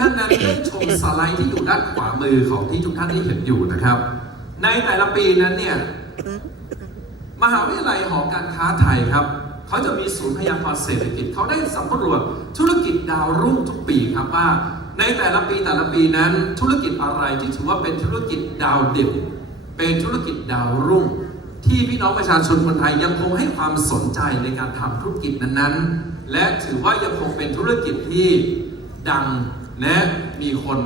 ท่านนั้นได้ชมสไลด์ที่อยู่ด้านขวามือของที่ทุกท่านได้เห็นอยู่นะครับ ในแต่ละปีนั้นเนี่ยมหาวิทยาลัยหอการค้าไทยครับเขาจะมีศูนย์พยากรณ์เศรษฐกิจเขาได้สำรวจธุรกิจดาวรุ่งทุกปีครับว่า ในแต่ละปีแต่ละปีนั้นธุรกิจอะไรที่ถือว่าเป็นธุรกิจดาวเด่นเป็นธุรกิจดาวรุ่ง ที่พี่น้องประชาชนคนไทยยังคงให้ความสนใจในการทำธุรกิจนั้นๆ และถือว่ายังคงเป็นธุรกิจที่ดัง และมีคน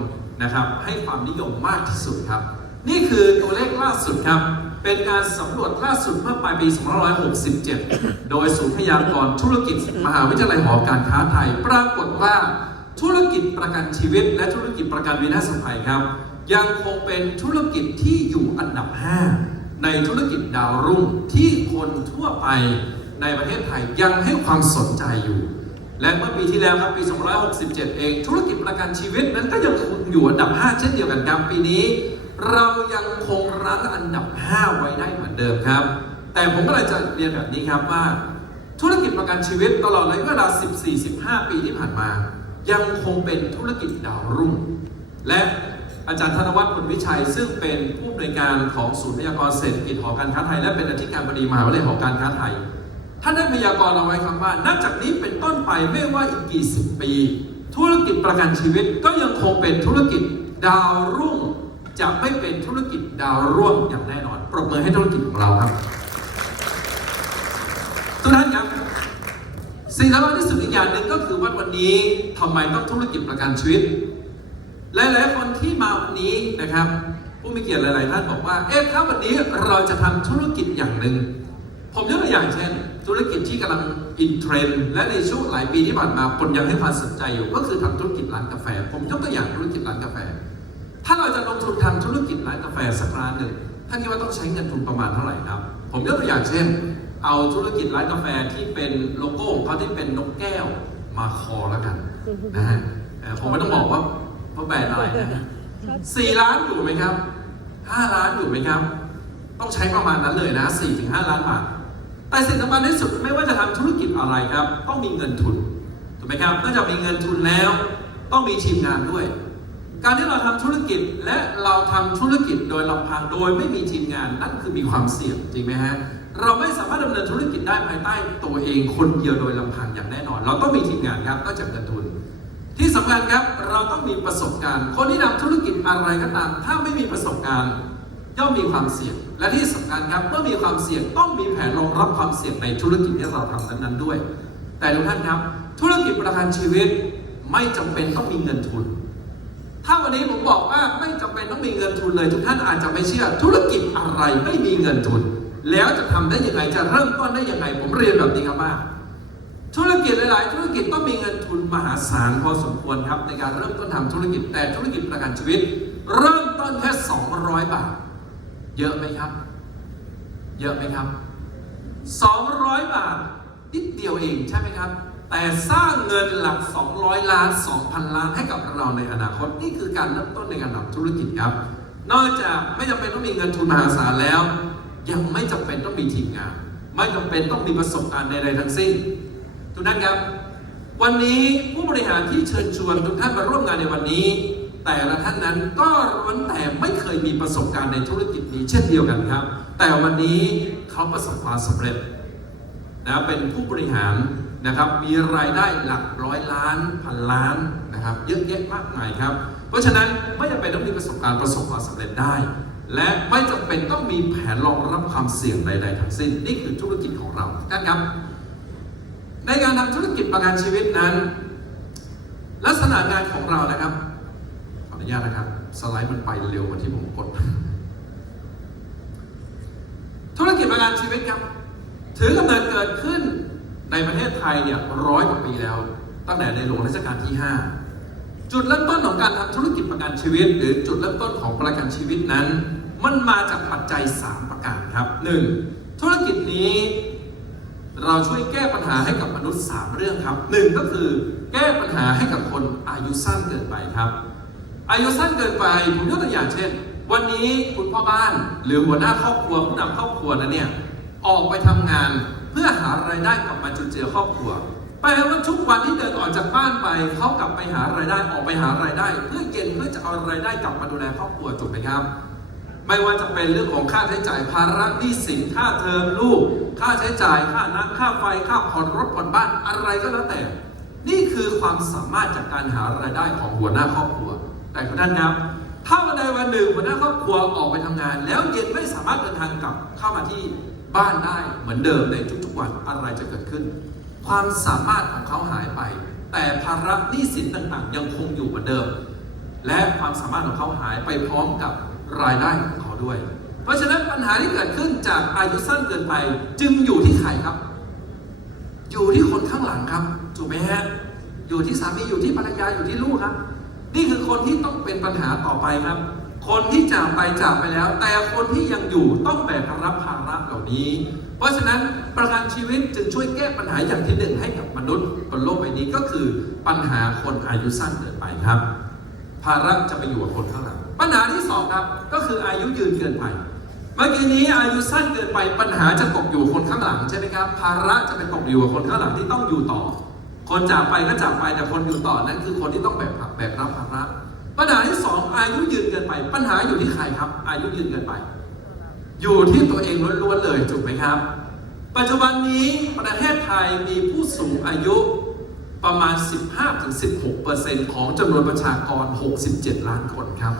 นะครับให้ความนิยมมากที่สุดครับ นี่คือตัวเลขล่าสุดครับ เป็นการสำรวจล่าสุดเมื่อปลายปี 2567 โดยศูนย์พยากรณ์ธุรกิจ มหาวิทยาลัยหอการค้าไทย ปรากฏว่าธุรกิจประกันชีวิต และธุรกิจประกันวินาศภัยครับ ยังคงเป็นธุรกิจที่อยู่อันดับ 5 ในธุรกิจดาวรุ่งที่คนทั่วไปในประเทศไทยยังให้ความสนใจอยู่ และเมื่อปีที่แล้วครับปี 267 เอง ธุรกิจประกันชีวิตนั้นก็ยังคงอยู่อันดับ 5 เช่นเดียวกันครับปีนี้ เรายังคงรั้งอันดับ 5 ไว้ได้เหมือนเดิมครับ แต่ผมก็เลยจะเรียนแบบนี้ครับว่า ธุรกิจประกันชีวิตตลอดระยะเวลา 14-15 ปีที่ผ่านมา ยังคงเป็นธุรกิจดาวรุ่ง และอาจารย์ธนวัฒน์พลวิชัย ซึ่งเป็นผู้อำนวยการของศูนย์พยากรเศรษฐกิจหอการค้าไทย และเป็นอธิการบดีมหาวิทยาลัยหอการค้าไทย ท่านได้พยากรณ์เอาไว้ครับว่า นับจากนี้เป็นต้นไปไม่ว่าอีกกี่สิบปี ธุรกิจประกันชีวิตก็ยังคงเป็นธุรกิจดาวรุ่ง จะไม่เป็นธุรกิจดาวร่วงอย่างแน่นอน ปรบมือให้ธุรกิจของเราครับ ทุกท่านครับสิ่งสำคัญที่สุดอีกอย่างหนึ่งก็คือว่าวันนี้ทำไมต้องธุรกิจประกันชีวิต หลายๆคนที่มาวันนี้นะครับ ผู้มีเกียรติหลาย ๆ ท่านบอกว่า เอ๊ะถ้าวันนี้เราจะทำธุรกิจอย่างหนึ่งผมยกตัวอย่างเช่น ธุรกิจที่กำลังอินเทรนด์และในช่วงหลายปีที่ผ่านมาคนยังให้ความสนใจอยู่ ก็คือทำธุรกิจร้านกาแฟ ผมยกตัวอย่างธุรกิจร้านกาแฟ ถ้าเราจะลงทุนทำธุรกิจร้านกาแฟสักร้านหนึ่งท่านคิดว่าต้องใช้เงินทุนประมาณเท่าไหร่ครับ ผมยกตัวอย่างเช่น เอาธุรกิจร้านกาแฟที่เป็นโลโก้ของเขาที่เป็นนกแก้วมาคอแล้วกันนะฮะผมไม่ต้องบอกว่าว่าแบรนด์อะไรนะสี่ล้านอยู่ไหมครับห้าล้านอยู่ไหมครับ ต้องใช้ประมาณนั้นเลยนะสี่ถึงห้าล้านบาท แต่สิ่งสำคัญที่สุดไม่ว่าจะทำธุรกิจอะไรครับ ต้องมีเงินทุนถูกไหมครับนอกจากมีเงินทุนแล้ว ต้องมีทีมงานด้วย การที่เราทำธุรกิจและเราทำธุรกิจโดยลำพังโดยไม่มีทีมงานนั่นคือมีความเสี่ยงจริงไหมฮะเราไม่สามารถดำเนินธุรกิจได้ภายใต้ตัวเองคนเดียวโดยลำพังอย่างแน่นอน เราต้องมีทีมงานครับนอกจากเงินทุน ที่สำคัญครับเราต้องมีประสบการณ์ คนที่ทำธุรกิจอะไรก็ตาม ถ้าไม่มีประสบการณ์ ย่อมมีความเสี่ยง และที่สำคัญครับเมื่อมีความเสี่ยงต้องมีแผนรองรับความเสี่ยงในธุรกิจที่เราทำนั้นๆด้วย แต่ทุกท่านครับ ธุรกิจประกันชีวิตไม่จำเป็นต้องมีเงินทุน ถ้าวันนี้ผมบอกว่าไม่จำเป็นต้องมีเงินทุนเลย ทุกท่านอาจจะไม่เชื่อ ธุรกิจอะไรไม่มีเงินทุน แล้วจะทำได้ยังไงจะเริ่มต้นได้ยังไง ผมเรียนแบบนี้ครับว่าธุรกิจหลาย ๆ ธุรกิจต้องมีเงินทุนมหาศาลพอสมควรครับในการเริ่มต้นทำธุรกิจแต่ธุรกิจประกันชีวิต เริ่มต้นแค่ 200 บาท เยอะไหมครับ เยอะไหมครับ 200 บาทนิดเดียวเองใช่ไหมครับ แต่สร้างเงินหลัก 200 ล้าน 2,000 ล้านให้กับเราในอนาคตนี่คือการเริ่มต้นในการทำธุรกิจครับ นอกจากไม่จำเป็นต้องมีเงินทุนมหาศาลแล้ว ยังไม่จำเป็นต้องมีทีมงาน ไม่จำเป็นต้องมีประสบการณ์ใดๆทั้งสิ้นทุกท่านครับ วันนี้ผู้บริหารที่เชิญชวนทุกท่านมาร่วมงานในวันนี้ แต่ละท่านนั้นก็ล้วนแต่ไม่เคยมีประสบการณ์ในธุรกิจนี้เช่นเดียวกันครับ แต่วันนี้เขาประสบความสำเร็จนะเป็นผู้บริหารนะครับมีรายได้หลักร้อยล้านพันล้านนะครับเยอะแยะมากมายครับ เพราะฉะนั้นไม่จำเป็นต้องมีประสบการณ์ประสบความสำเร็จได้ และไม่จำเป็นต้องมีแผนรองรับความเสี่ยงใด ๆ ทั้งสิ้นนี่คือธุรกิจของเราท่านครับ ในการทำธุรกิจประกันชีวิตนั้น ลักษณะงานของเรานะครับ นุญาตนะครับ สไลด์มันไปเร็วกว่าที่ผมกด ธุรกิจประกันชีวิตครับ ถือกำเนิดเกิดขึ้นในประเทศไทยเนี่ยร้อยกว่าปีแล้ว ตั้งแต่ในหลวงรัชกาลที่ 5 จุดเริ่มต้นของการทำธุรกิจประกันชีวิต หรือจุดเริ่มต้นของประกันชีวิตนั้น มันมาจากปัจจัย 3 ประการครับ 1. ธุรกิจนี้เราช่วยแก้ปัญหาให้กับมนุษย์ 3 เรื่องครับหนึ่งก็คือแก้ปัญหาให้กับคนอายุสั้นเกินไปครับ อายุสั้นเกินไปผมยกตัวอย่างเช่น วันนี้คุณพ่อบ้านหรือหัวหน้าครอบครัวผู้นำครอบครัวนั้นเนี่ยออกไปทำงานเพื่อหารายได้กลับมาจุนเจือครอบครัวแแปลว่าทุกวันที่เดินออกจากบ้านไปเขากลับไปหารายได้ออกไปหารายได้ เพื่อเก็บเพื่อจะเอารายได้กลับมาดูแลครอบครัวถูกไหมครับ ไม่ว่าจะเป็นเรื่องของค่าใช้จ่ายภาระหนี้สินค่าเทอมลูก ค่าใช้จ่ายค่าน้ำค่าไฟค่าผ่อนรถผ่อนบ้านอะไรก็แล้วแต่ นี่คือความสามารถจากการหารายได้ของหัวหน้าครอบครัว แต่คุณท่านครับ ถ้าวันใดวันหนึ่งหัวหน้าครอบครัวออกไปทำงาน แล้วเย็นไม่สามารถเดินทางกลับเข้ามาที่บ้านได้เหมือนเดิมในทุกๆวันอะไรจะเกิดขึ้น ความสามารถของเขาหายไป แต่ภาระหนี้สินต่างๆ ยังคงอยู่เหมือนเดิม และความสามารถของเขาหายไปพร้อมกับรายได้ของเขาด้วย เพราะฉะนั้นปัญหาที่เกิดขึ้นจากอายุสั้นเกินไปจึงอยู่ที่ใครครับ อยู่ที่คนข้างหลังครับถูกไหมฮะอยู่ที่สามีอยู่ที่ภรรยาอยู่ที่ลูกครับ นี่คือคนที่ต้องเป็นปัญหาต่อไปครับ คนที่จากไปจากไปแล้ว แต่คนที่ยังอยู่ต้องแบกรับภาระเหล่านี้ เพราะฉะนั้นประกันชีวิตจึงช่วยแก้ปัญหาอย่างที่หนึ่งให้กับมนุษย์บนโลกใบนี้ก็คือปัญหาคนอายุสั้นเกินไปครับ ภาระจะไปอยู่กับคนข้างหลังปัญหาที่สองครับก็คืออายุยืนเกินไปเมื่อกี้นี้อายุสั้นเกินไปปัญหาจะตกอยู่คนข้างหลังใช่ไหมครับภาระจะไปตกอยู่กับคนข้างหลังที่ต้องอยู่ต่อ คนจากไปก็จากไปแต่คนอยู่ต่อนั่นคือคนที่ต้องแบกรับแบกรับภาระปัญหาที่สองอายุยืนเกินไป ปัญหาอยู่ที่ใครครับ อายุยืนเกินไป อยู่ที่ตัวเองล้วนๆเลยถูกไหมครับ ปัจจุบันนี้ประเทศไทยมีผู้สูงอายุประมาณ 15-16%ของจำนวนประชากร 67 ล้านคนครับ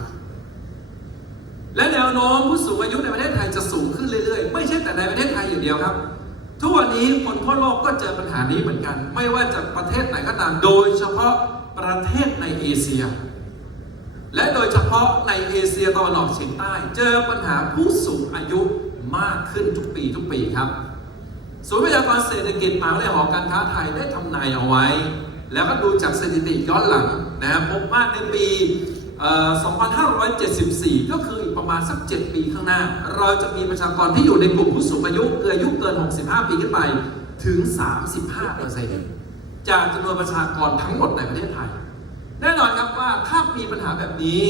และแนวโน้มผู้สูงอายุในประเทศไทยจะสูงขึ้นเรื่อยๆ ไม่ใช่แต่ในประเทศไทยอย่างเดียวครับ ทุกวันนี้คนทั่วโลกก็เจอปัญหานี้เหมือนกัน ไม่ว่าจะประเทศไหนก็ตาม โดยเฉพาะประเทศในเอเชีย และโดยเฉพาะในเอเชียตะวันออกเฉียงใต้ เจอปัญหาผู้สูงอายุมากขึ้นทุกปีทุกปีครับศูนย์พยากรณ์เศรษฐกิจมหาวิทยาลัยหอการค้าไทยได้ทำนายเอาไว้ แล้วก็ดูจากสถิติย้อนหลังนะครับพบว่าในปี 2574 ก็คือ ประมาณสัก 7 ปีข้างหน้า เราจะมีประชากรที่อยู่ในกลุ่มผู้สูงอายุเกินอายุเกิน 65 ปีขึ้นไปถึง 35%จากจำนวนประชากรทั้งหมดในประเทศไทย แน่นอนครับว่าถ้ามีปัญหาแบบนี้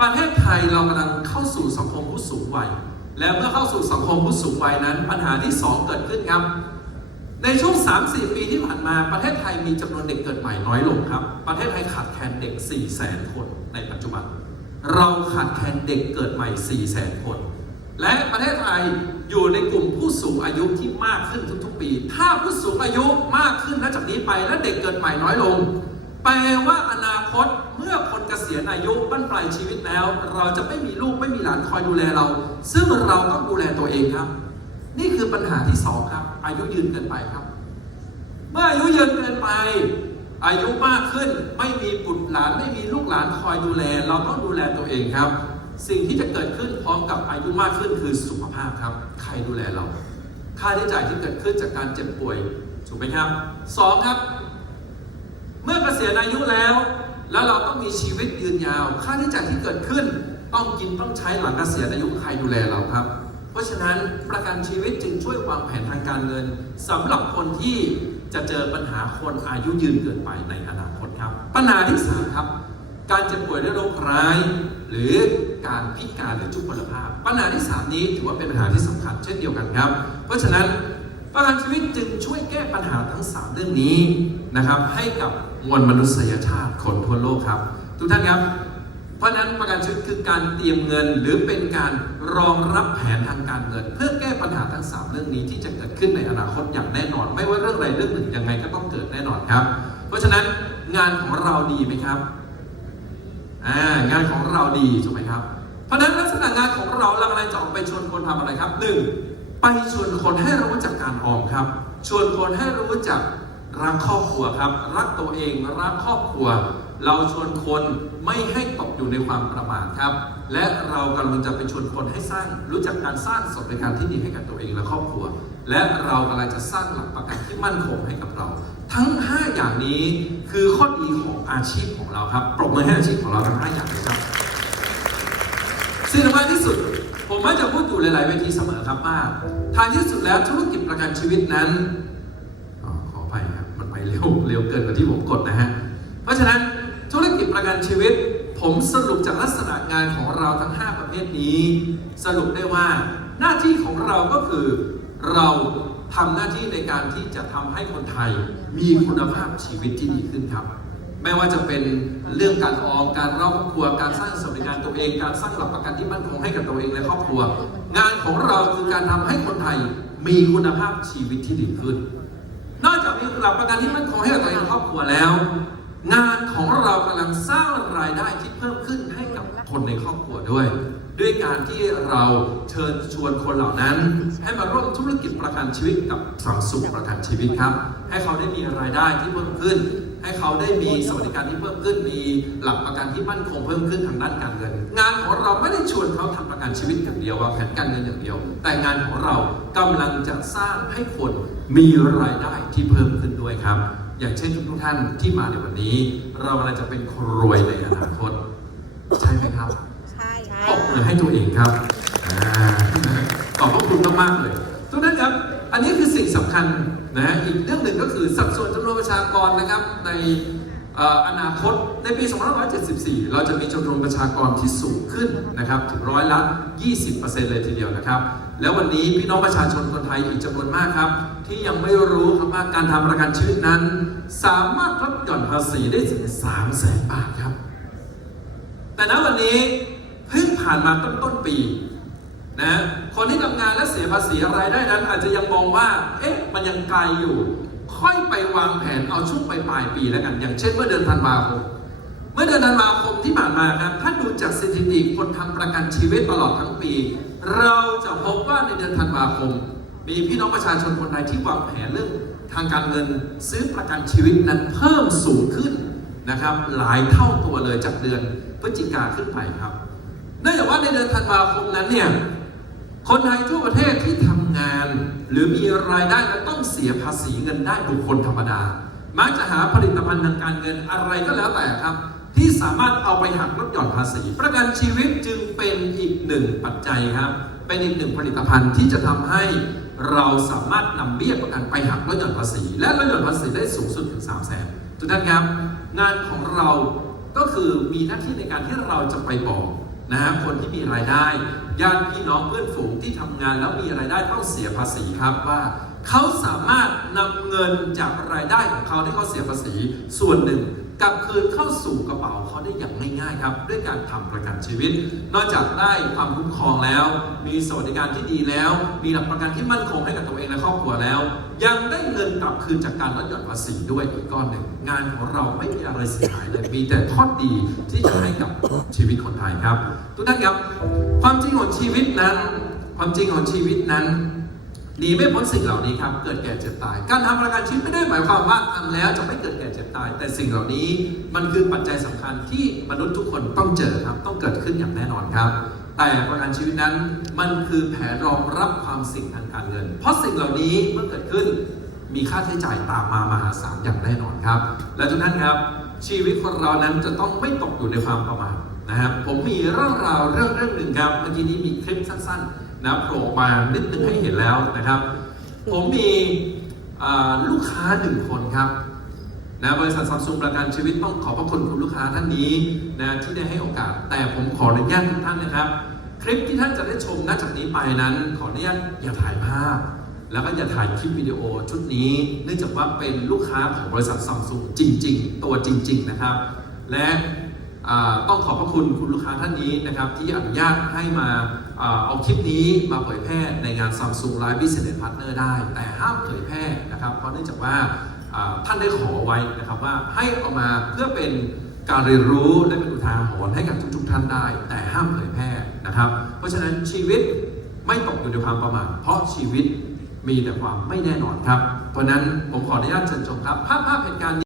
ประเทศไทยเรากำลังเข้าสู่สังคมผู้สูงวัย และเมื่อเข้าสู่สังคมผู้สูงวัยนั้น ปัญหาที่ 2 เกิดขึ้นครับ ในช่วง 3-4 ปีที่ผ่านมาประเทศไทยมีจำนวนเด็กเกิดใหม่น้อยลงครับ ประเทศไทยขาดแคลนเด็ก 4 0 0 0 0 0 คนในปัจจุบัน เราขาดแคลนเด็กเกิดใหม่ 4 0 0 0 0 0 คน และประเทศไทยอยู่ในกลุ่มผู้สูงอายุที่มากขึ้นทุกๆปี ถ้าผู้สูงอายุมากขึ้นนับจากนี้ไปและเด็กเกิดใหม่น้อยลง แปลว่าอนาคตเมื่อคนเกษียณอายุบั้นปลายชีวิตแล้ว เราจะไม่มีลูกไม่มีหลานคอยดูแลเรา ซึ่งเราต้องดูแลตัวเองครับ นี่คือปัญหาที่สองครับ อายุยืนเกินไปครับ เมื่ออายุยืนเกินไป อายุมากขึ้นไม่มีบุตรหลานไม่มีลูกหลานคอยดูแล เราต้องดูแลตัวเองครับ สิ่งที่จะเกิดขึ้นพร้อมกับอายุมากขึ้นคือสุขภาพครับ ใครดูแลเรา ค่าใช้จ่ายที่เกิดขึ้นจากการเจ็บป่วยถูกไหมครับสองครับ เมื่อเกษียณอายุแล้ว แล้วเราต้องมีชีวิตยืนยาว ค่าใช้จ่ายที่เกิดขึ้น ต้องกินต้องใช้หลังเกษียณอายุใครดูแลเราครับ เพราะฉะนั้นประกันชีวิตจึงช่วยวางแผนทางการเงินสำหรับคนที่ จะเจอปัญหาคนอายุยืนเกินไปในอนาคตครับ ปัญหาที่สามครับ การเจ็บป่วยด้วยโรคร้าย หรือการพิการหรือทุพพลภาพ ปัญหาที่สามนี้ถือว่าเป็นปัญหาที่สำคัญเช่นเดียวกันครับ เพราะฉะนั้นประกันชีวิตจึงช่วยแก้ปัญหาทั้ง 3 เรื่องนี้นะครับให้กับมวลมนุษยชาติคนทั่วโลกครับ ทุกท่านครับ ราะนั้นประกันชีวิตคือการเตรียมเงินหรือเป็นการรองรับแผนทางการเงิน เพื่อแก้ปัญหาทั้ง 3 เรื่องนี้ที่จะเกิดขึ้นในอนาคตอย่างแน่นอน ไม่ว่าเรื่องใดเรื่องหนึ่งยังไงก็ต้องเกิดแน่นอนครับ เพราะฉะนั้นงานของเราดีไหมครับงานของเราดีถูกไหมครับ เพราะนั้นลักษณะงานของเราเรากำลังจะออกไปชวนคนทำอะไรครับหนึ่งไปชวนคนให้รู้จักการออมครับ ชวนคนให้รู้จักรักครอบครัวครับ รักตัวเองรักครอบครัว เราชวนคนไม่ให้ตกอยู่ในความประมาทครับ และเรากำลังจะไปชวนคนให้สร้างรู้จักการสร้างสวัสดิการที่ดีให้กับตัวเองและครอบครัว และเรากำลังจะสร้างหลักประกันที่มั่นคงให้กับเรา ทั้ง 5 อย่างนี้คือข้อดีของอาชีพของเราครับปรบมือให้อาชีพของเราทั้ง5อย่างเลยครับสิ่งสำคัญที่สุดผมมักจะพูดอยู่หลาย ๆ เวทีเสมอครับว่าท้ายที่สุดแล้วธุรกิจประกันชีวิตนั้นอขออภัยครับมันไปเร็วเร็วเกินกว่าที่ผมกดนะฮะเพราะฉะนั้น กิจประกันชีวิต ผมสรุปจากลักษณะงานของเราทั้ง 5 ประเภทนี้ สรุปได้ว่าหน้าที่ของเราก็คือเราทำหน้าที่ในการที่จะทำให้คนไทยมีคุณภาพชีวิตที่ดีขึ้นครับ ไม่ว่าจะเป็นเรื่องการออมการเล่าครอบครัวการสร้างสวัสดิการตัวเอง การสร้างหลักประกันที่มั่นคงให้กับตัวเองและครอบครัว งานของเราคือการทำให้คนไทยมีคุณภาพชีวิตที่ดีขึ้น นอกจากมีหลักประกันที่มั่นคงให้กับตัวเองและครอบครัวแล้ว ลังสร้างรายได้ที่เพิ่มขึ้นให้กับคนในครอบครัวด้วย ด้วยการที่เราเชิญชวนคนเหล่านั้น ให้มาร่วมธุรกิจประกันชีวิตกับสังสุขประกันชีวิตครับ ให้เขาได้มีรายได้ที่เพิ่มขึ้น ให้เขาได้มีสวัสดิการที่เพิ่มขึ้น มีหลักประกันที่มั่นคงเพิ่มขึ้นทางด้านการเงิน งานของเราไม่ได้ชวนเขาทำประกันชีวิตอย่างเดียววางแผนการเงินอย่างเดียว แต่งานของเรากำลังจะสร้างให้คนมีรายได้ที่เพิ่มขึ้นด้วยครับ อย่างเช่นทุกๆท่านที่มาในวันนี้ เรากำลังจะเป็นคนรวยในอนาคต ใช่ไหมครับใช่ปรบมือให้ตัวเองครับอ่าขอบพระคุณมากๆเลยทุกท่านครับ อันนี้คือสิ่งสำคัญนะฮะอีกเรื่องหนึ่งก็คือสัดส่วนจำนวนประชากรนะครับในเอ่ออนาคตในปี 2574 เราจะมีจำนวนประชากรที่สูงขึ้นนะครับถึงร้อยละ 20%เลยทีเดียวนะครับ แล้ววันนี้พี่น้องประชาชนคนไทยอีกจำนวนมากครับ ที่ยังไม่รู้ครับว่าการทำประกันชีวิตนั้น สามารถลดหย่อนภาษีได้ถึง3แสนบาทครับ แต่ณวันนี้เพิ่งผ่านมาต้นต้นปีนะคนที่ทำงานและเสียภาษีรายได้นั้น อาจจะยังมองว่า เอ๊ะ มันยังไกลอยู่ ค่อยไปวางแผนเอาช่วงปลายปลายปีแล้วกัน อย่างเช่นเมื่อเดือนธันวาคม เมื่อเดือนธันวาคมที่ผ่านมาครับ ถ้าดูจากสถิติคนทำประกันชีวิตตลอดทั้งปี เราจะพบว่าในเดือนธันวาคม มีพี่น้องประชาชนคนไทยที่วางแผนเรื่องทางการเงินซื้อประกันชีวิตนั้นเพิ่มสูงขึ้นนะครับ หลายเท่าตัวเลยจากเดือนพฤศจิกาขึ้นไปครับเนื่องจากว่าในเดือนธันวาคมนั้นเนี่ยคนไทยทั่วประเทศที่ทำงาน หรือมีรายได้และต้องเสียภาษีเงินได้บุคคลธรรมดา มักจะหาผลิตภัณฑ์ทางการเงินอะไรก็แล้วแต่ครับ สามารถเอาไปหักลดหย่อนภาษี ประกันชีวิตจึงเป็นอีกหนึ่งปัจจัยครับ เป็นอีกหนึ่งผลิตภัณฑ์ที่จะทำให้เราสามารถนำเบี้ยประกันไปหักลดหย่อนภาษี และลดหย่อนภาษีได้สูงสุดถึง3 0 0แสนทุกท่านครับ งานของเราก็คือมีหน้าที่ในการที่เราจะไปบอกนะฮะคนที่มีรายได้ญาติพี่น้องเพื่อนฝูงที่ทำงานแล้วมีรายได้ต้องเสียภาษีครับว่าเขาสามารถนำเงินจากรายได้ของเขาที่เขาเสียภาษีส่วนหนึ่ง กลับคืนเข้าสู่กระเป๋าเขาได้อย่างง่ายๆครับด้วยการทำประกันชีวิต นอกจากได้ความคุ้มครองแล้ว มีสวัสดิการที่ดีแล้ว มีหลักประกันที่มั่นคงให้กับตัวเองและครอบครัวแล้ว ยังได้เงินกลับคืนจากการลดหย่อนภาษีด้วยอีกก้อนหนึ่งงานของเราไม่มีอะไรเสียหายเลยมีแต่ทอดดีที่จะให้กับชีวิตคนไทยครับ ทุกท่านครับ ความจริงของชีวิตนั้น ความจริงของชีวิตนั้น หนีไม่พ้นสิ่งเหล่านี้ครับเกิดแก่เจ็บตาย การทำประกันชีวิตไม่ได้หมายความว่าทำแล้วจะไม่เกิดแก่เจ็บตาย แต่สิ่งเหล่านี้มันคือปัจจัยสำคัญที่มนุษย์ทุกคนต้องเจอครับต้องเกิดขึ้นอย่างแน่นอนครับ แต่ประกันชีวิตนั้นมันคือแผนรองรับความเสิ่งทางการเงิน เพราะสิ่งเหล่านี้เมื่อเกิดขึ้นมีค่าใช้จ่ายตามมามหาศาลอย่างแน่นอนครับ และทุกท่านครับ ชีวิตคนเรานั้นจะต้องไม่ตกอยู่ในความประมาทนะครับผมมีเรื่องราวเรื่องเรื่องหนึ่งครับเมื่อกี้นี้มีคลิปสั้นๆ นะโผล่มานิดนึงให้เห็นแล้วนะครับ ผมมีลูกค้าหนึ่งคนครับนะบริษัทซัมซุงประกันชีวิตต้องขอบพระคุณคุณลูกค้าท่านนี้นะที่ได้ให้โอกาส แต่ผมขออนุญาตทุกท่านนะครับ คลิปที่ท่านจะได้ชมนัจากนี้ไปนั้น ขออนุญาตอย่าถ่ายภาพ แล้วก็อย่าถ่ายคลิปวิดีโอชุดนี้ เนื่องจากว่าเป็นลูกค้าของบริษัทซัมซุงจริง ๆ ตัวจริง ๆ นะครับ และ ต้องขอบพระคุณคุณลูกค้าท่านนี้นะครับที่อนุญาตให้มาเอาคลิปนี้มาเผยแพร่ในงาน Samsung Live Business Partner ได้ แต่ห้ามเผยแพร่นะครับเพราะเนื่องจากว่าท่านได้ขอไว้นะครับว่าให้เอามาเพื่อเป็นการเรียนรู้และเป็นอุทาหรณ์ให้กับทุกๆท่านได้ แต่ห้ามเผยแพร่นะครับ เพราะฉะนั้นชีวิตไม่ตกอยู่ในความประมาทเพราะชีวิตมีแต่ความไม่แน่นอนครับ เพราะนั้นผมขออนุญาตเชิญชมครับภาพภาพเหตุการณ์นี้